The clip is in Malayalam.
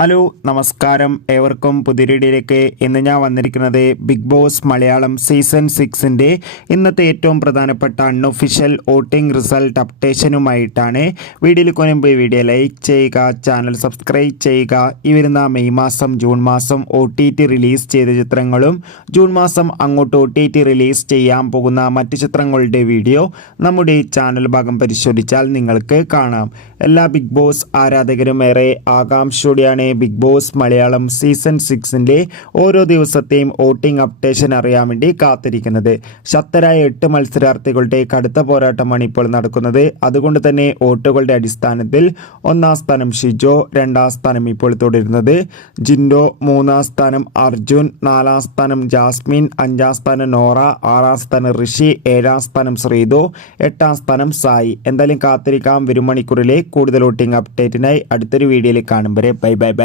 ഹലോ നമസ്കാരം, ഏവർക്കും പുതിയ വീഡിയോയിലേക്ക്. ഇന്ന് ഞാൻ വന്നിരിക്കുന്നത് ബിഗ് ബോസ് മലയാളം സീസൺ 6ൻ്റെ ഇന്നത്തെ ഏറ്റവും പ്രധാനപ്പെട്ട അൺഒഫീഷ്യൽ വോട്ടിംഗ് റിസൾട്ട് അപ്ഡേഷനുമായിട്ടാണ്. വീഡിയോയിൽ കൊനുമ്പ് വീഡിയോ ലൈക്ക് ചെയ്യുക, ചാനൽ സബ്സ്ക്രൈബ് ചെയ്യുക. ഈ വരുന്ന മെയ് മാസം ജൂൺ മാസം OTT റിലീസ് ചെയ്ത ചിത്രങ്ങളും ജൂൺ മാസം അങ്ങോട്ട് OTT റിലീസ് ചെയ്യാൻ പോകുന്ന മറ്റ് ചിത്രങ്ങളുടെ വീഡിയോ നമ്മുടെ ചാനൽ ഭാഗം പരിശോധിച്ചാൽ നിങ്ങൾക്ക് കാണാം. എല്ലാ ബിഗ് ബോസ് ആരാധകരും ഏറെ ആകാംക്ഷയോടെയാണ് ബിഗ് ബോസ് മലയാളം സീസൺ 6ൻ്റെ ഓരോ ദിവസത്തെയും വോട്ടിംഗ് അപ്ഡേഷൻ അറിയാൻ വേണ്ടി കാത്തിരിക്കുന്നത്. ശക്തരായ 8 മത്സരാർത്ഥികളുടെ കടുത്ത പോരാട്ടമാണ് ഇപ്പോൾ നടക്കുന്നത്. അതുകൊണ്ട് തന്നെ വോട്ടുകളുടെ അടിസ്ഥാനത്തിൽ 1ാം സ്ഥാനം ഷിജോ, 2ാം സ്ഥാനം ഇപ്പോൾ തുടരുന്നത് ജിൻഡോ, 3ാം സ്ഥാനം അർജുൻ, 4ാം സ്ഥാനം ജാസ്മിൻ, 5ാം സ്ഥാനം നോറ, 6ാം സ്ഥാനം ഋഷി, 7ാം സ്ഥാനം ശ്രീതു, 8ാം സ്ഥാനം സായി. എന്തായാലും കാത്തിരിക്കാം. വരും മണിക്കൂറിലെ കൂടുതൽ വോട്ടിംഗ് അപ്ഡേറ്റിനായി അടുത്തൊരു വീഡിയോയിൽ കാണും വരെ ബൈ.